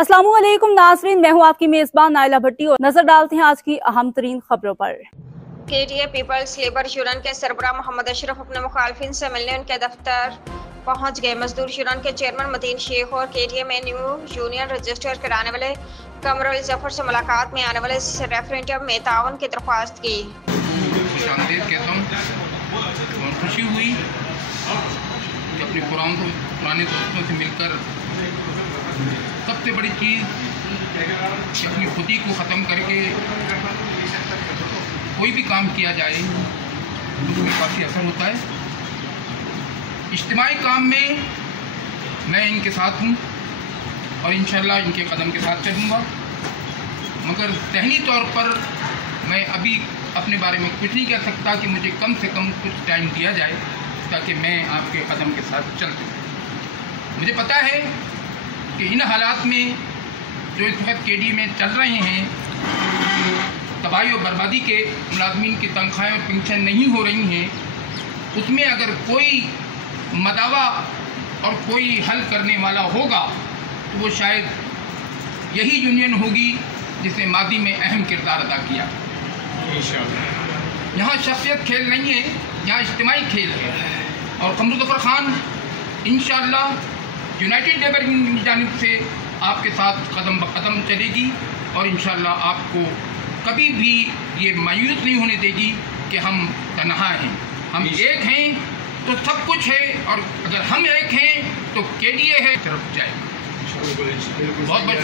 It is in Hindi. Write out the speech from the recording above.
अस्सलामुअलैकुम नाज़रीन, मैं हूं आपकी मेजबान नाइला भट्टी और नजर डालते हैं आज की अहम तरीन खबरों पर। केटीए पीपल्स लेबर यूनियन के सरबराह मोहम्मद अशरफ अपने मुखालफिन से मिलने उनके दफ्तर पहुंच गए। मजदूर यूनियन के चेयरमैन मतीन शेख और केटीए में न्यू यूनियन रजिस्टर कराने वाले कमरुल जफर से मुलाकात में आने वाले रेफरेंडम में ताउन की दरख्वास्त की। खुशी हुई कि अपने पुराने दोस्तों से मिलकर सबसे बड़ी चीज़ कि अपनी खुदी को ख़त्म करके कोई भी काम किया जाए उसमें काफ़ी असर होता है। इज्तिमाई काम में मैं इनके साथ हूँ और इंशाअल्लाह इनके कदम के साथ चलूँगा, मगर ज़हनी तौर पर मैं अभी अपने बारे में कुछ नहीं कह सकता कि मुझे कम से कम कुछ टाइम दिया जाए ताकि मैं आपके कदम के साथ चल सकूँ। मुझे पता है कि इन हालात में जो इस वक्त केडी में चल रहे हैं, तबाही और बर्बादी के मुलाजमीन की तनख्वाहें और पेंशन नहीं हो रही हैं, उसमें अगर कोई मदावा और कोई हल करने वाला होगा तो वो शायद यही यूनियन होगी जिसने मादी में अहम किरदार अदा किया। यहाँ शख्सियत खेल नहीं है, यहाँ इज्तिमाई खेल है और कमरुल जफर खान इंशाअल्लाह यूनाइटेड लेबर यूनियन की जानिब से आपके साथ कदम ब कदम चलेगी और इंशाअल्लाह आपको कभी भी ये मायूस नहीं होने देगी कि हम तन्हा हैं। हम एक हैं तो सब कुछ है और अगर हम एक हैं तो केडीए है तरफ जाए। बहुत बहुत